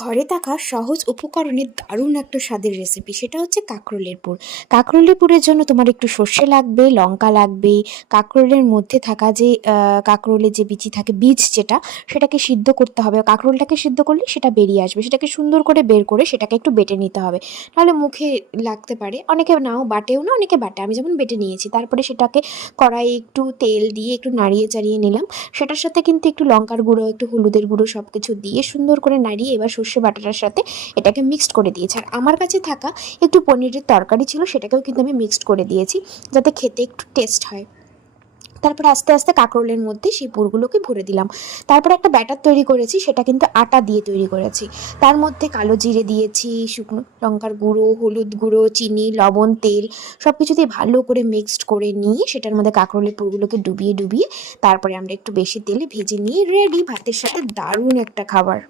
ঘরে থাকা সহজ উপকরণে দারুণ একটা স্বাদের রেসিপি, সেটা হচ্ছে কাঁকরোলের পুর। কাঁকরোলের পুরের জন্য তোমার একটু সর্ষে লাগবে, লঙ্কা লাগবে, কাঁকরোলের মধ্যে থাকা যে কাঁকরোলের যে বিচি থাকে, বীজ যেটা, সেটাকে সিদ্ধ করতে হবে। কাঁকরোলটাকে সিদ্ধ করলে সেটা বেরিয়ে আসবে, সেটাকে সুন্দর করে বের করে সেটাকে একটু বেটে নিতে হবে, নাহলে মুখে লাগতে পারে। অনেকে নাও বাটেও না, অনেকে বাটে, আমি যেমন বেটে নিয়েছি। তারপরে সেটাকে কড়াইয়ে একটু তেল দিয়ে একটু নাড়িয়ে চাড়িয়ে নিলাম। সেটার সাথে কিন্তু একটু লঙ্কার গুঁড়ো, একটু হলুদের গুঁড়ো, সব কিছু দিয়ে সুন্দর করে নাড়িয়ে এবার সর্ষে বাটাটার সাথে এটাকে মিক্সড করে দিয়েছি। আর আমার কাছে থাকা একটু পনিরের তরকারি ছিল, সেটাকেও কিন্তু আমি মিক্সড করে দিয়েছি, যাতে খেতে একটু টেস্ট হয়। তারপরে আস্তে আস্তে কাঁকরোলের মধ্যে সেই পুরগুলোকে ভরে দিলাম। তারপরে একটা ব্যাটার তৈরি করেছি, সেটা কিন্তু আটা দিয়ে তৈরি করেছি। তার মধ্যে কালো জিরে দিয়েছি, শুকনো লঙ্কার গুঁড়ো, হলুদ গুঁড়ো, চিনি, লবণ, তেল, সব কিছু দিয়ে ভালো করে মিক্সড করে নিয়ে সেটার মধ্যে কাঁকরোলের পুরগুলোকে ডুবিয়ে ডুবিয়ে তারপরে আমরা একটু বেশি তেলে ভেজে নিয়ে রেডি, ভাতের সাথে দারুণ একটা খাবার।